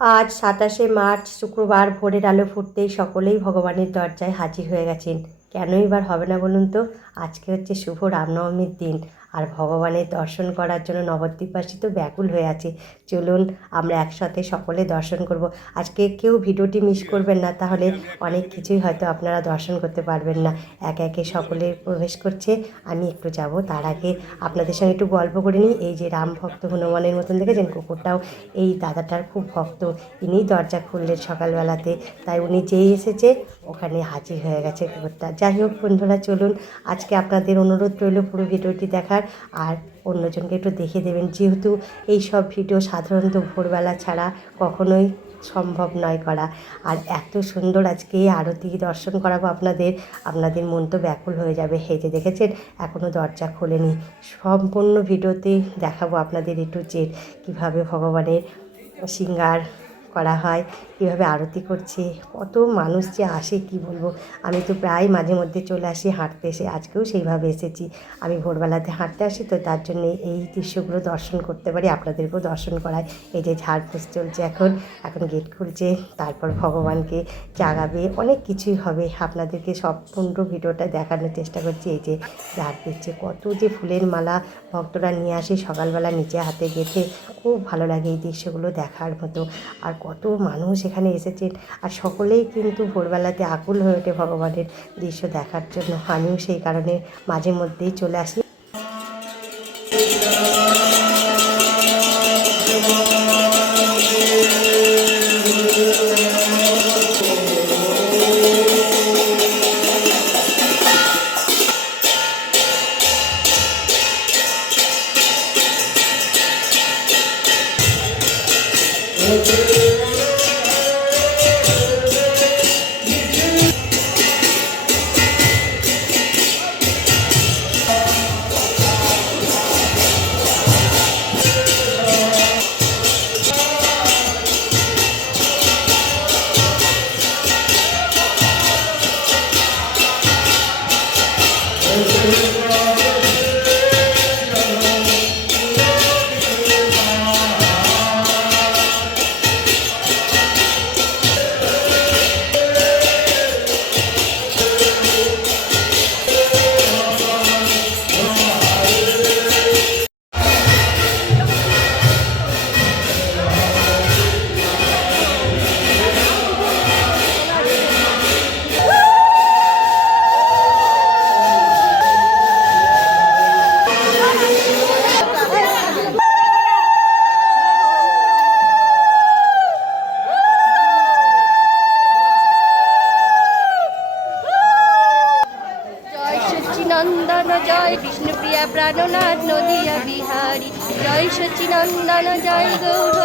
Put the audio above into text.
আজ 27শে মার্চ শুক্রবার ভোরের আলো ফুটতেই সকলেই ভগবানের দরজায় হাজির হয়ে গেছেন। কেনই বার হবে না বলুন তো? আজকে হচ্ছে শুভ রামনবমীর দিন, আর ভগবানের দর্শন করার জন্য নবদ্বীপবাসী তো ব্যাকুল হয়ে আছে। চলুন আমরা একসাথে সকলে দর্শন করব। আজকে কেউ ভিডিওটি মিস করবেন না, তাহলে অনেক কিছুই হয়তো আপনারা দর্শন করতে পারবেন না। একে একে সকলে প্রবেশ করছে, আমি একটু যাব। তার আগে আপনাদের সঙ্গে একটু গল্প করে নিই। এই যে রাম ভক্ত হনুমানের মতন দেখেছেন, কুকুরটাও এই দাদাটার খুব ভক্ত। ইনিই দরজা খুললেন সকালবেলাতে, তাই উনি যেই এসেছে ওখানে হাজির হয়ে গেছে কুকুরটা। যাই হোক বন্ধুরা, চলুন আজকে আপনাদের অনুরোধ রইল পুরো ভিডিওটি দেখার, আর অন্যজনকে একটু দেখে দেবেন, যেহেতু এই সব ভিডিও সাধারণত ভোরবেলা ছাড়া কখনোই সম্ভব নয় করা। আর এত সুন্দর আজকে আরতি দর্শন করাবো আপনাদের, আপনাদের মন তো ব্যাকুল হয়ে যাবে। এই যে দেখেছেন এখনও দরজা খোলেনি। সম্পূর্ণ ভিডিওতে দেখাবো আপনাদের একটু যে কীভাবে ভগবানের শৃঙ্গার করা হয়, কীভাবে আরতি করছে, কত মানুষ যে আসে কি বলবো। আমি তো প্রায় মাঝে মধ্যে চলে আসি হাঁটতে, এসে আজকেও সেইভাবে এসেছি। আমি ভোরবেলাতে হাঁটতে আসি, তো তার জন্যে এই দৃশ্যগুলো দর্শন করতে পারি, আপনাদেরকেও দর্শন করায়। এই যে ঝাড়পোছ চলছে, এখন গেট খুলছে, তারপর ভগবানকে জাগাবে, অনেক কিছুই হবে। আপনাদেরকে সম্পূর্ণ ভিডিওটা দেখানোর চেষ্টা করছি। এই যে ঝাড় দিচ্ছে, কত যে ফুলের মালা ভক্তরা নিয়ে আসে সকালবেলা নিচে হাতে গেঁথে, খুব ভালো লাগে এই দৃশ্যগুলো দেখার মতো। আর কত মানুষ এখানে এসেছেন, আর সকলেই কিন্তু ভোরবেলাতে আকুল হয়ে ওঠে ভগবানের দৃশ্য দেখার জন্য। আমিও সেই কারণে মাঝে মধ্যেই চলে আসি। নন্দন জয় বিষ্ণুপ্রিয়া প্রাণনাথ নদিয়া বিহারী, জয় সচিনন্দন জয় গৌর